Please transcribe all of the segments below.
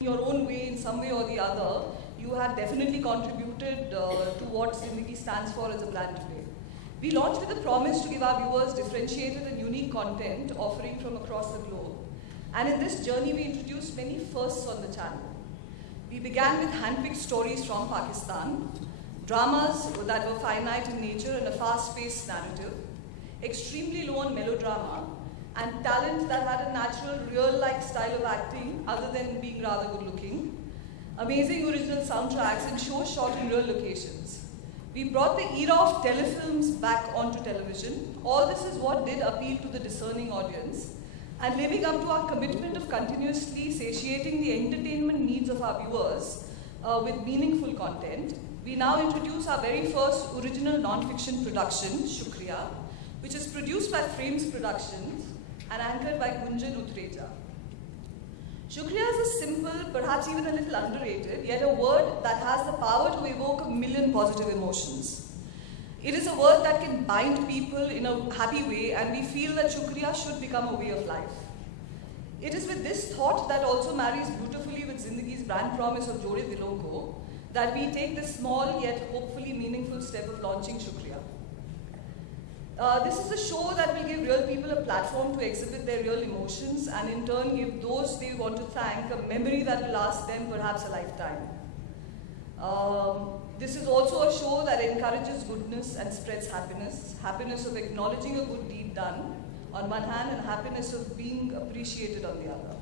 In your own way, in some way or the other, you have definitely contributed to what Zindagi stands for as a brand today. We launched with a promise to give our viewers differentiated and unique content offering from across the globe. And in this journey, we introduced many firsts on the channel. We began with handpicked stories from Pakistan, dramas that were finite in nature and a fast-paced narrative, extremely low on melodrama, and talent that had a natural, real-like style of acting other than being rather good-looking, amazing original soundtracks and shows shot in real locations. We brought the era of telefilms back onto television. All this is what did appeal to the discerning audience, and living up to our commitment of continuously satiating the entertainment needs of our viewers with meaningful content, we now introduce our very first original non-fiction production, Shukriya, which is produced by Frames Productions and anchored by Gunjan Utreja. Shukriya is a simple, perhaps even a little underrated, yet a word that has the power to evoke a million positive emotions. It is a word that can bind people in a happy way, and we feel that Shukriya should become a way of life. It is with this thought that also marries beautifully with Zindagi's brand promise of Jode Dilon Ko that we take this small yet hopefully meaningful step of launching Shukriya. This is a show that will give real people a platform to exhibit their real emotions and in turn give those they want to thank a memory that will last them perhaps a lifetime. This is also a show that encourages goodness and spreads happiness, happiness of acknowledging a good deed done on one hand and happiness of being appreciated on the other.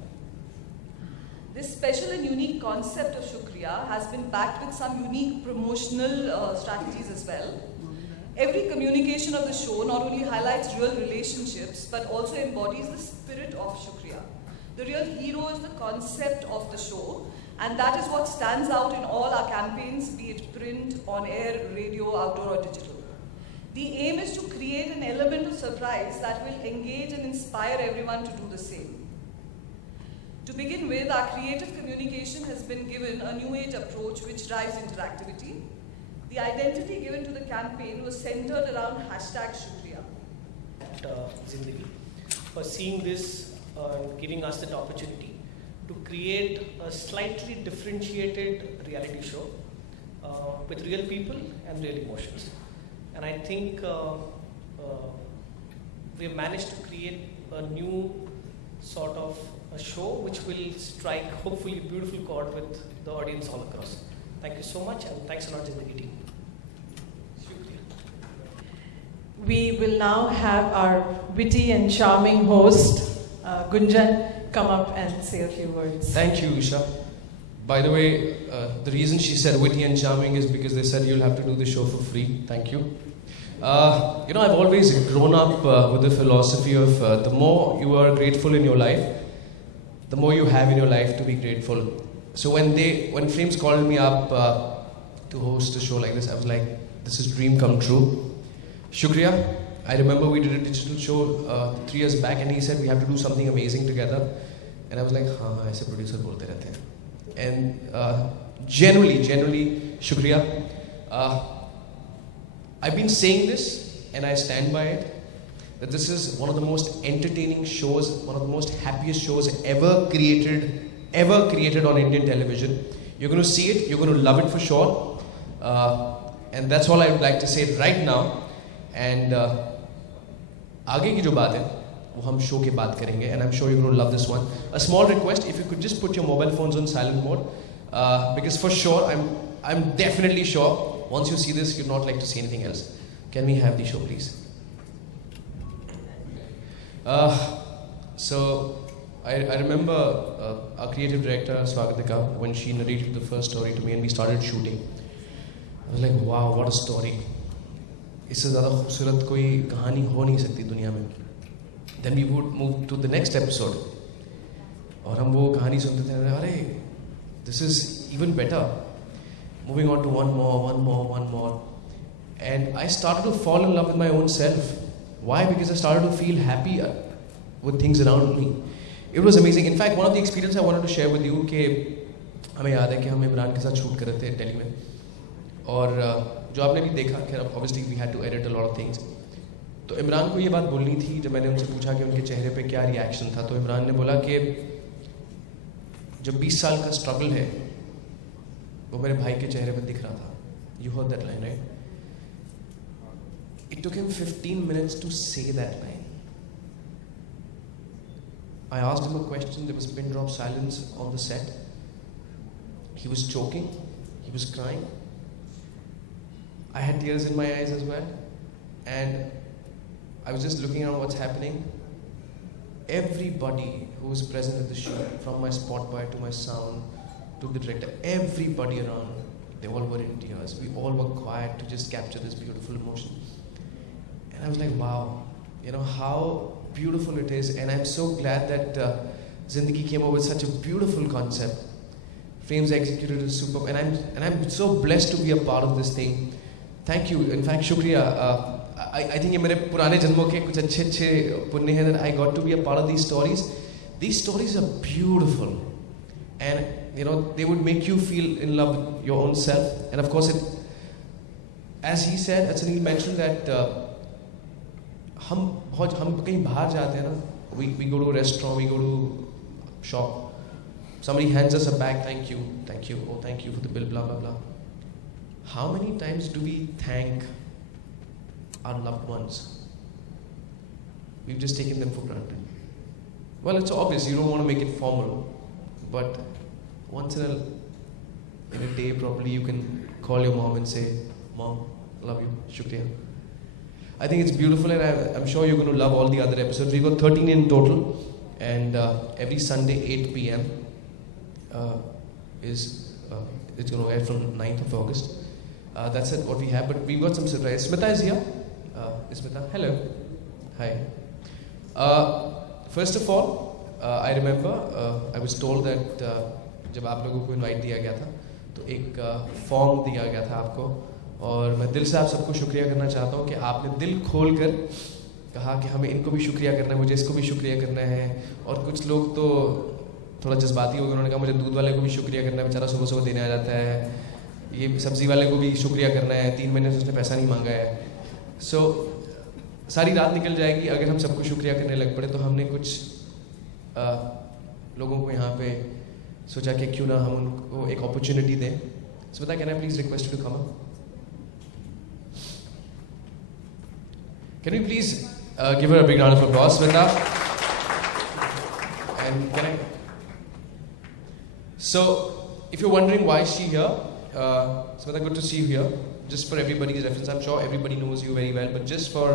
This special and unique concept of Shukriya has been backed with some unique promotional strategies as well. Every communication of the show not only highlights real relationships but also embodies the spirit of Shukriya. The real hero is the concept of the show, and that is what stands out in all our campaigns, be it print, on air, radio, outdoor or digital. The aim is to create an element of surprise that will engage and inspire everyone to do the same. To begin with, our creative communication has been given a new age approach which drives interactivity. The identity given to the campaign was centered around #Shukriya. Zindagi, for seeing this and giving us that opportunity to create a slightly differentiated reality show with real people and real emotions. And I think we have managed to create a new sort of a show which will strike hopefully a beautiful chord with the audience all across. Thank you so much, and thanks a lot, Zindagi team. We will now have our witty and charming host, Gunjan, come up and say a few words. Thank you, Usha. By the way, the reason she said witty and charming is because they said you'll have to do the show for free. Thank you. I've always grown up with the philosophy of the more you are grateful in your life, the more you have in your life to be grateful. So when Frames called me up to host a show like this, I was like, this is dream come true. Shukriya, I remember we did a digital show 3 years back and he said we have to do something amazing together. And I was like, हाँ ऐसे producer बोलते रहते हैं. And generally, Shukriya, I've been saying this and I stand by it, that this is one of the most entertaining shows, one of the most happiest shows ever created on Indian television. You're going to see it, you're going to love it for sure. And that's all I would like to say right now. And आगे की जो बात है वो हम show के बाद करेंगे, and I'm sure you're going to love this one. A small request, if you could just put your mobile phones on silent mode, because for sure, I'm definitely sure, once you see this, you'd not like to see anything else. Can we have the show, please? So, I remember our creative director, Swagatika, when she narrated the first story to me and we started shooting. I was like, wow, what a story. इससे ज़्यादा खूबसूरत कोई कहानी हो नहीं सकती दुनिया में. Then we would move to the next episode. और हम वो कहानी सुनते थे, अरे, this is even better. Moving on to one more. And I started to fall in love with my own self. Why? Because I started to feel happy with things around me. It was amazing. In fact, one of the experiences I wanted to share with you कि हमें याद है कि हम इमरान के साथ shoot कर रहे थे दिल्ली में. और जो आपने भी देखा, खैर obviously we had to edit a lot of things. तो इमरान को ये बात बोलनी थी जब मैंने उनसे पूछा कि उनके चेहरे पे क्या रिएक्शन था, तो इमरान ने बोला कि जो 20 साल का स्ट्रगल है वो मेरे भाई के चेहरे पर दिख रहा था. You heard that line, right? It took him 15 minutes to say that line. I asked him a question, there was pin drop silence on the set. He was choking, he was crying. I had tears in my eyes as well. And I was just looking around what's happening. Everybody who was present at the shoot, from my spot boy to my sound, to the director, everybody around, they all were in tears. We all were quiet to just capture this beautiful emotion. And I was like, wow, how beautiful it is. And I'm so glad that Zindagi came up with such a beautiful concept. Frames executed is superb. And I'm so blessed to be a part of this thing. Thank you. In fact, Shukriya. I think ये मेरे पुराने जन्मों के कुछ अच्छे पुण्य हैं that I got to be a part of these stories. These stories are beautiful. And they would make you feel in love with your own self. And of course, as he said, as Sunil mentioned that हम कहीं बाहर जाते हैं ना, we go to a restaurant, we go to shop, somebody hands us a bag, thank you, oh thank you for the bill, blah blah blah. How many times do we thank our loved ones? We've just taken them for granted. Well, it's obvious, you don't want to make it formal, but once in a day probably you can call your mom and say, Mom, love you, Shukriya. I think it's beautiful, and I'm sure you're going to love all the other episodes. We've got 13 in total, and every Sunday 8 p.m. It's going to air from 9th of August. That's it, what we have, but we've got some surprise. Smita is here. Smita, hello. Hi. First of all, I remember I was told that जब आप लोगों को invite दिया गया था तो एक form दिया गया था आपको, और मैं दिल से आप सबको शुक्रिया करना चाहता हूँ कि आपने दिल खोल कर कहा कि हमें इनको भी शुक्रिया करना है, मुझे इसको भी शुक्रिया करना है. और कुछ लोग तो थोड़ा जज्बाती हो गए, उन्होंने कहा मुझे दूध वाले को भी शुक्रिया करना है, बेचारा सुबह सुबह देने आ जाता है. ये सब्ज़ी वाले को भी शुक्रिया करना है, 3 महीने से उसने पैसा नहीं मांगा है. सो सारी रात निकल जाएगी अगर हम सबको शुक्रिया करने लग पड़े. तो हमने कुछ लोगों को यहाँ पे सोचा कि क्यों ना हम उनको एक अपॉर्चुनिटी दें. Smita, can I please request you to come up? Can you please give her a big round of applause, Smita? And can I? So, if you're wondering why is she here, Smita, good to see you here. Just for everybody's reference, I'm sure everybody knows you very well, but just for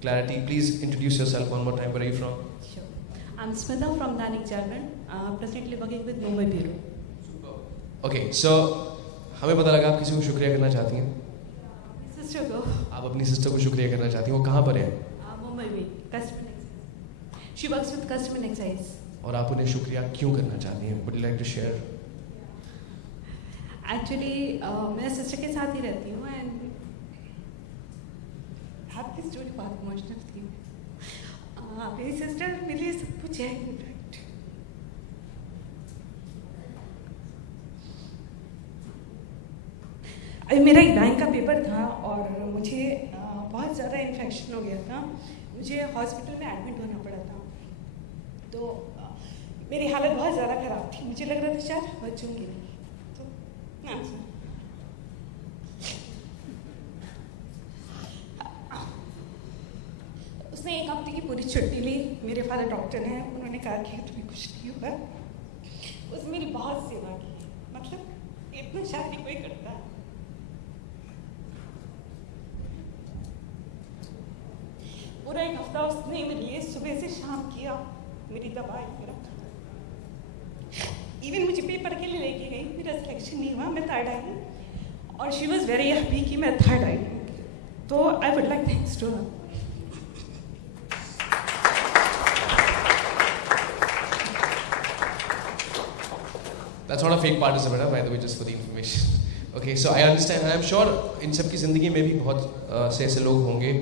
clarity, please introduce yourself one more time. Where are you from? Sure. I'm Smita from Danik Jagran, presently working with Mumbai Bureau. Okay, so हमें पता लगा आप किसी को शुक्रिया करना चाहती हैं. सिस्टर को. आप अपनी सिस्टर को शुक्रिया करना चाहती हैं. वो कहाँ पर है? मुंबई में. Customer excise. She works with customer excise. और आप उन्हें शुक्रिया क्यों करना चाहती हैं? Would you like to share? Actually, मैं सिस्टर के साथ ही रहती हूँ and आपकी स्टोरी बहुत इमोशनल थी. मेरी सिस्टर मेरे लिए सब कुछ है. अभी मेरा एक बैंक का पेपर था और मुझे बहुत ज़्यादा इन्फेक्शन हो गया था. मुझे हॉस्पिटल में एडमिट होना पड़ा था. तो मेरी हालत बहुत ज़्यादा ख़राब थी. मुझे लग रहा था शायद बचूंगी नहीं. तो हाँ सर. उसने 1 हफ्ते की पूरी छुट्टी ली. मेरे फादर डॉक्टर हैं. उन्होंने कहा कि तुम्हें कुछ नहीं होगा. उसने मेरी बहुत सेवा की. मतलब इतना शादी कोई करता है. पूरा 1 हफ्ता उसने मेरे लिए सुबह से शाम किया. मेरी दवाई मेरा इवन मुझे पेपर के लिए लेके गई. मेरा सिलेक्शन नहीं हुआ. मैं थर्ड आई और शी वॉज वेरी हैप्पी कि मैं थर्ड आई. तो I would like thanks to her. That's not a fake participant, by the way, just for the information. Okay, so I understand, and I'm sure in सबकी ज़िंदगी में भी बहुत से ऐसे लोग होंगे.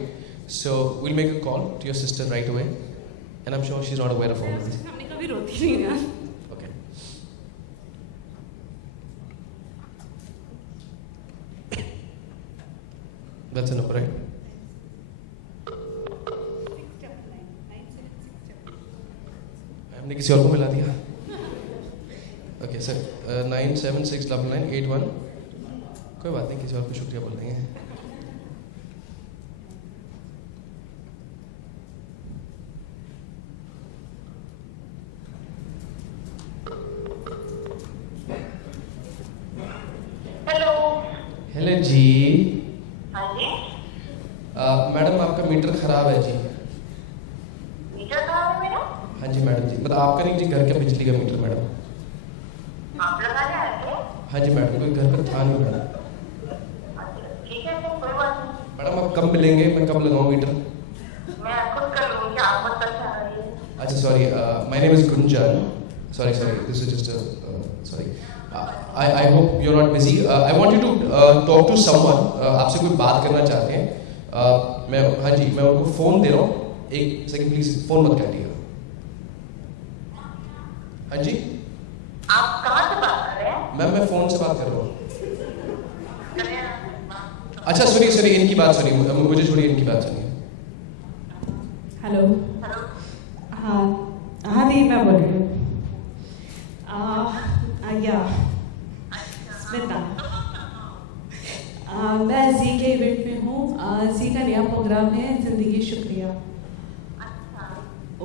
So we'll make a call to your sister right away, and I'm sure she's not aware of all of this. हमने कभी रोती नहीं यार. Okay. That's a number, right? हमने किसी और को मिला दिया? ओके सर, 976991, कोई बात नहीं, किसी और को शुक्रिया बोल देंगे। हेलो जी। हाँ जी। मैडम आपका मीटर खराब है जी। मीटर खराब है मेरा? हाँ जी मैडम जी, मतलब आपका नहीं जी, घर का बिजली का मीटर मैडम। आप लगाने आए थे? हाँ जी मैडम, कोई घर पर था नहीं मैडम। ठीक है तो कोई बात नहीं। मैडम आप कब मिलेंगे, मैं कब लगाऊँ मीटर? मैं खुद कर लूँगी, आप मत परेशान रहिए। अच्छा sorry, my name is Gunjan. Sorry, this is just sorry. I hope you're not busy. I want you to talk to someone. आपसे कोई बात करना चाहते हैं। मैं, हाँ जी, मैं उनको फ़ोन दे रहा हूँ। एक सेकंड प्लीज, फ़ोन मत काटिएगा। हाँ जी। आप कहाँ से बात कर रहे हैं? मैं फ़ोन से बात कर रहा हूँ। अच्छा सुनिए, इनकी बात सुनिए, मुझे छोड़िए, इनकी बात सुनिए। हेलो। हाँ हाँ दी, मैं बोल रही हूँ। या स्मिता, मैं जी के इवेंट में हूँ। जी का नया प्रोग्राम है जिंदगी शुक्रिया।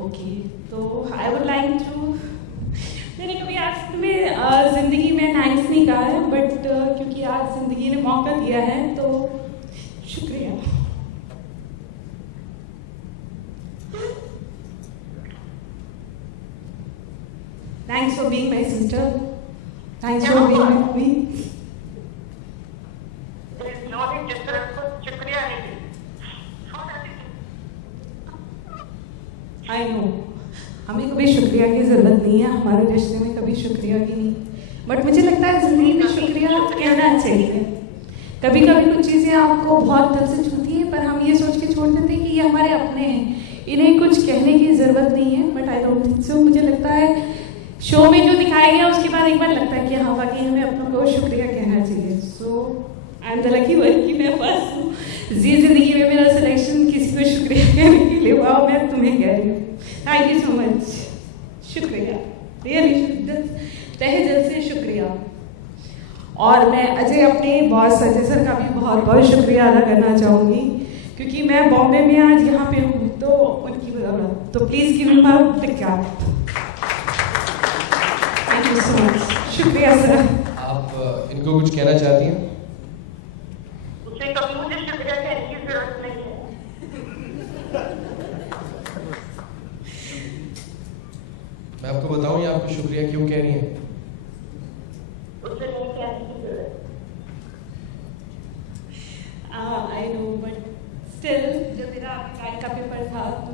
ओके, तो आई वुड लाइक टू, मैंने कभी आज में ज़िंदगी में थैंक्स नहीं कहा है, बट क्योंकि आज ज़िंदगी ने मौका दिया है तो शुक्रिया। Thanks for being my sister. Thanks for being with me. There is no need to शुक्रिया नहीं। I know. हमें कभी शुक्रिया की ज़रूरत नहीं है, हमारे रिश्ते में कभी शुक्रिया की नहीं। बट मुझे लगता है ज़िंदगी में शुक्रिया कहना चाहिए। कभी कभी कुछ चीज़ें आपको बहुत दिल से छूती हैं, पर हम ये सोच के छोड़ देते हैं कि ये हमारे अपने हैं, इन्हें कुछ कहने की ज़रूरत नहीं है। But I don't think so. मुझे लगता है शो में जो दिखाया गया उसके बाद एक बार लगता है कि हाँ वाकई हमें अपनों को शुक्रिया कहना चाहिए। So I am the lucky one कि मैं फर्स्ट हूँ। जी ज़िंदगी में मेरा सिलेक्शन किसी को शुक्रिया कहने के लिए हुआ, मैं तुम्हें कह रही हूँ। थैंक यू सो मच, शुक्रिया, रियली तहे दिल से शुक्रिया। और मैं अजय, अपने बॉस अजय सर का भी बहुत बहुत शुक्रिया अदा करना चाहूँगी, क्योंकि मैं बॉम्बे में आज यहाँ पे हूँ तो उनकी बदौलत। तो please give him a big clap. शुक्रिया सर। आप इनको कुछ कहना चाहती हैं? उसे कभी मुझे शुक्रिया कहने की जरूरत नहीं है। मैं आपको बताऊं या आपको शुक्रिया क्यों कह रही हैं? उसे नहीं कहने की जरूरत। आई नो, बट स्टिल जब मेरा बैंक का पेपर था तो